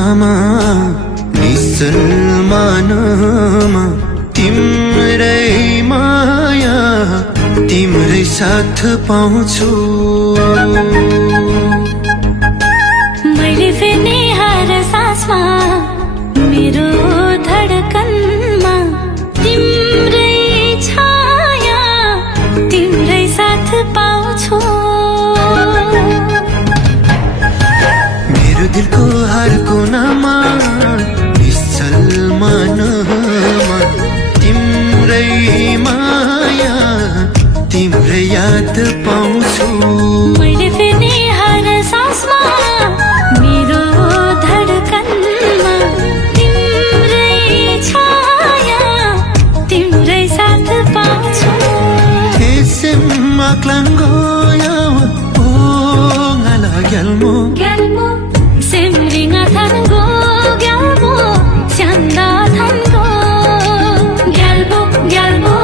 कुनामा निश्चल मानमा तिम्रै माया तिम्रै साथ पाउँछु। मैले फेर्ने हर सासमा मेरो धडकनमा तिम्रै छाया तिम्रै साथ पाउँछु। मेरो दिलको हर कुनामा निश्चल मानमा तिम्रै माया तिम्रै याद पाउँछु। मैले फेर्ने हर सासमा मेरो धडकनमा तिम्रै छाया तिम्रै साथ पाउँछु। Esem maklango yawa o ngala gyalmo Gyalmo semringa thango gyalmo syanda thango gyalmo gyalmo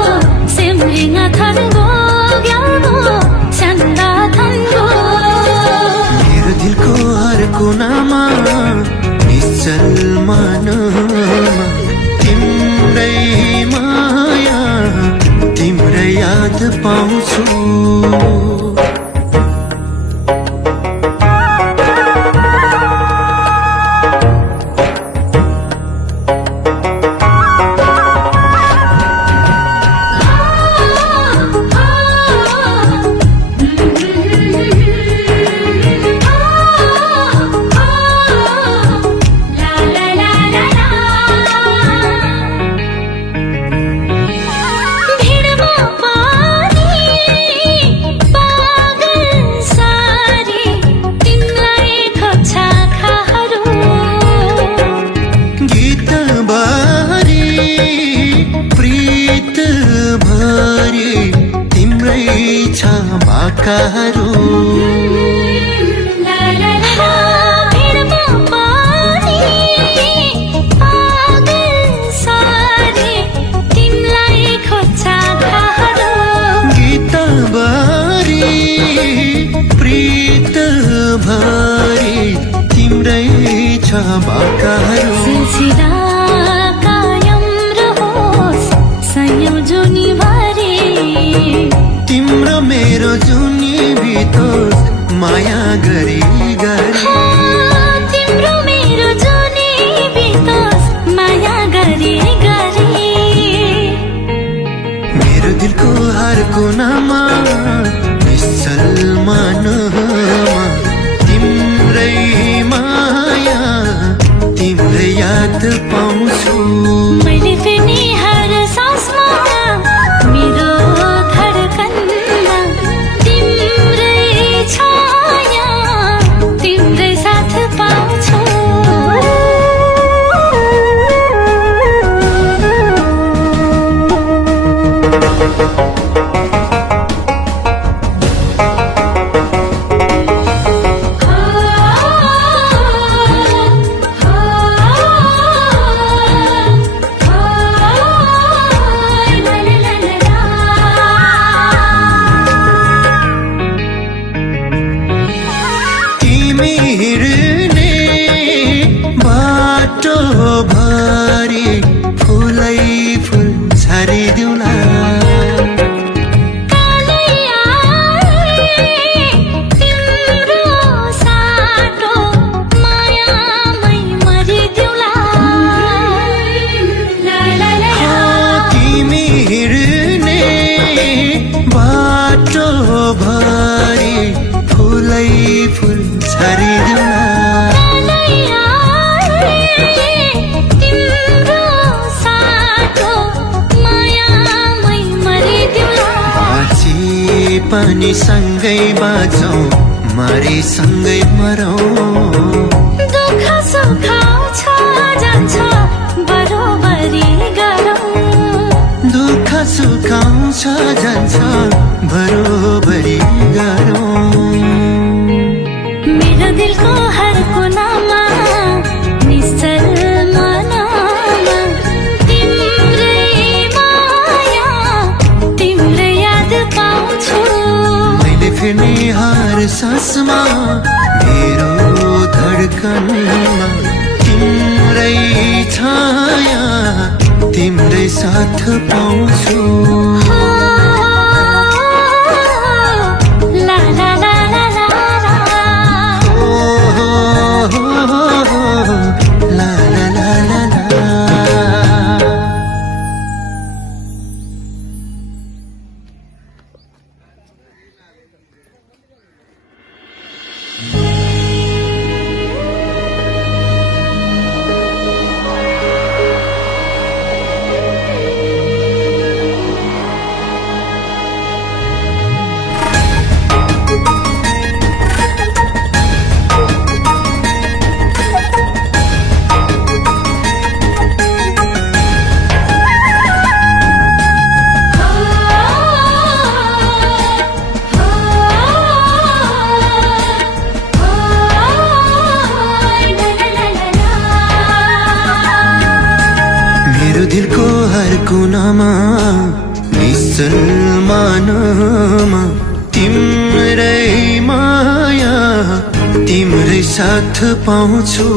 semringa thango gyalmo syanda thango। मेरो दिलको हर कुनामा निश्चल मानमा तिम्रै माया तिम्रै याद पाउँछु। बाकाहरू भिडमा पानी पागल सारी तिमीलाई खोज्छ खाहरू। गीतबारी प्रीत भरी तिम्रै छ बाकाहरू। सिलसिला कायम रहोस् सयौं जुनीभरि तिम्रो मेरो जुनी बितोस् माया गरी गरी। तिम्रो मेरो जुनी बितोस् माया गरी गरी। मेरो दिलको हर कुनामा निश्चल मानमा तिम्रै माया तिम्रै याद पाउँछु। मैले फेर्ने हर सासमा मेरो धडकनमा तिम्रै छाया तिम्रै साथ पाउँछु। हिँड्ने बाटो भरि फुलै फुल छरिदिउँला। तिम्रो साटो मायामै मरिदिउँला। तिमी हिँड्ने बाटो भरि फुलै फुल छरिदिउँला। तिम्रो साटो मायामै मरिदिउँला। बाँचे पनि सँगै बाँचौँ मरे सँगै मरौँ। दुःख सुख आउँछ जान्छ बरोबरी गरौँ। दुःख सुख आउँछ जान्छ बरोबरी गरौँ। मेरो दिलको हर कुनामा निश्चल मनमा तिम्रै माया तिम्रै याद पाउँछु। मैले फेर्ने हर सासमा मेरो धडकनमा पाउँछु ला ला ला ला ला ला। ला ला ला ला ला। मेरो दिलको हर कुनामा निश्चल मानमा तिम्रै माया तिम्रै साथ पाउँछु